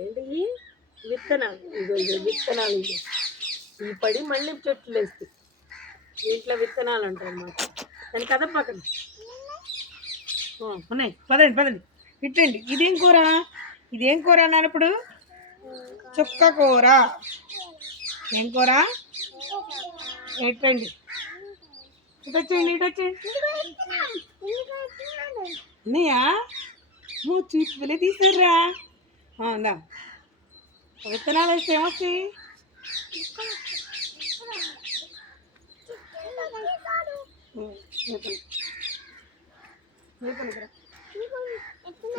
ఏంటి విత్తనాలు, ఇగో విత్తనాలు, ఈ పడి మళ్ళీ చెట్లు వేస్తాయి. వీటిలో విత్తనాలు అంటారు అన్నమాట. దాని కథ పక్కన ఉన్నాయి. పదండి పదండి ఇట్టండి. ఇదేం కూర, ఇదేం కూర అన్నాను ఇప్పుడు? చుక్క కూర. ఏం కూర? ఎట్టండి, ఇటు వచ్చేయండి, ఇటు వచ్చేయండి. ఉన్నాయా? చూపులే తీసారా? ఉందా. విత్తనాలు వేస్తే ఏమొస్తాయి?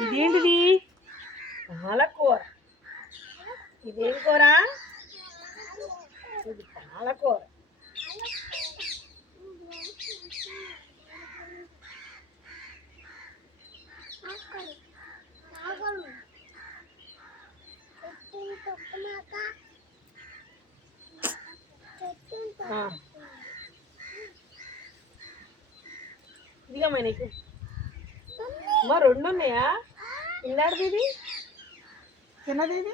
ఇదేంటిది? పాలకూర. ఇదేం కూర? ఇది పాలకూర. ఇదిగమ్మా నీకు మా రెండు ఉన్నాయా? ఇల్లాడిది ఇది, చిన్నది ఇది,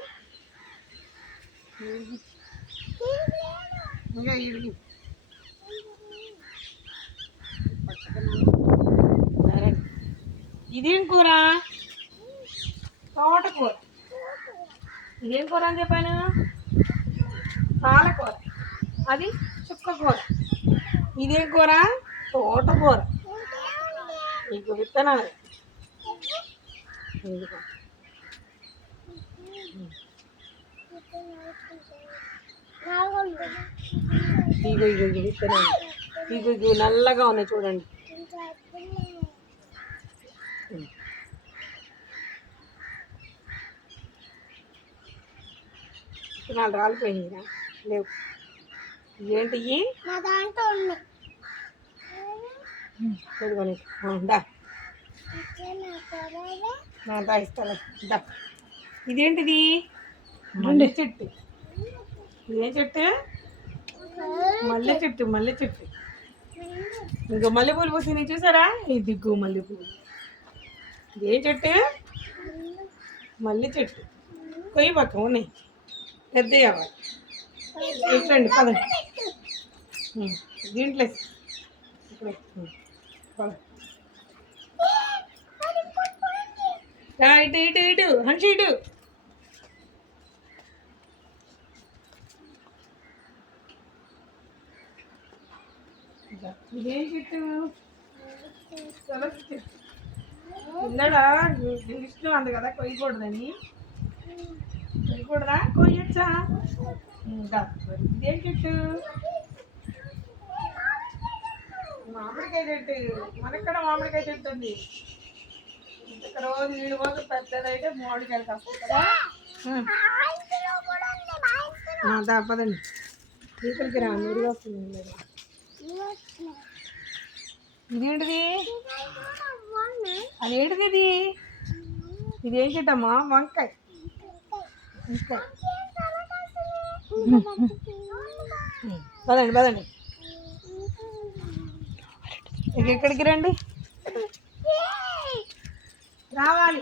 ఇంకా ఇది. ఇదేం కూర? తోటకూర. ఇదేం కూర అని చెప్పాను? పాలకూర. అది చుక్క కూర. ఇదేం కూర? తోటకూర. నీకు విత్తనాలు. ఇగో ఇగో ఇగో విత్తనాలు. ఇగో ఇగో నల్లగా ఉన్నాయి చూడండి. విత్తనాలు రాలిపోయినాయిరా, లేవు. ఏంటి ఇస్తా. ఇదేంటిది? మల్లె చెట్టు. ఇదేం చెట్టు? మల్లె చెట్టు. మల్లె చెట్టు. ఇంకో మల్లెపూలు పూసినాయి చూసారా? ఇదిగో మల్లెపూలు. ఇదేం చెట్టు? మల్లె చెట్టు. కొయ్యి పక్క ఉన్నాయి, పెద్ద అవ్వాలి. ఇట్లండి పదండి. దీంట్లో ఇప్పుడు ఇటు ఇటు ఇటు హంచి ఇటు. ఇదేం చెట్టు? తులసి చెట్టు. పిల్లడా ఇష్టం అంది కదా కొయ్యకూడదని. కొయ్యకూడదా? కొయ్యొచ్చా? ఇదేం చెట్టు? మామిడికాయ చెట్టు. మనక్కడ మామిడికాయ చెట్టు ఉంది. ఇక్కడ రోజు నీళ్ళు పోతే పెద్దదైతే మామిడికాయలు కాస్తాయి కదా. తప్పదండి, ఇక్కడికి రా, నీరు వస్తుంది. ఇదేంటిది? అదేంటిది ఇది? ఇదేం చెట్టమ్మా? వంకాయ. పదండి పదండి, ఎక్కడికి రండి, రావాలి.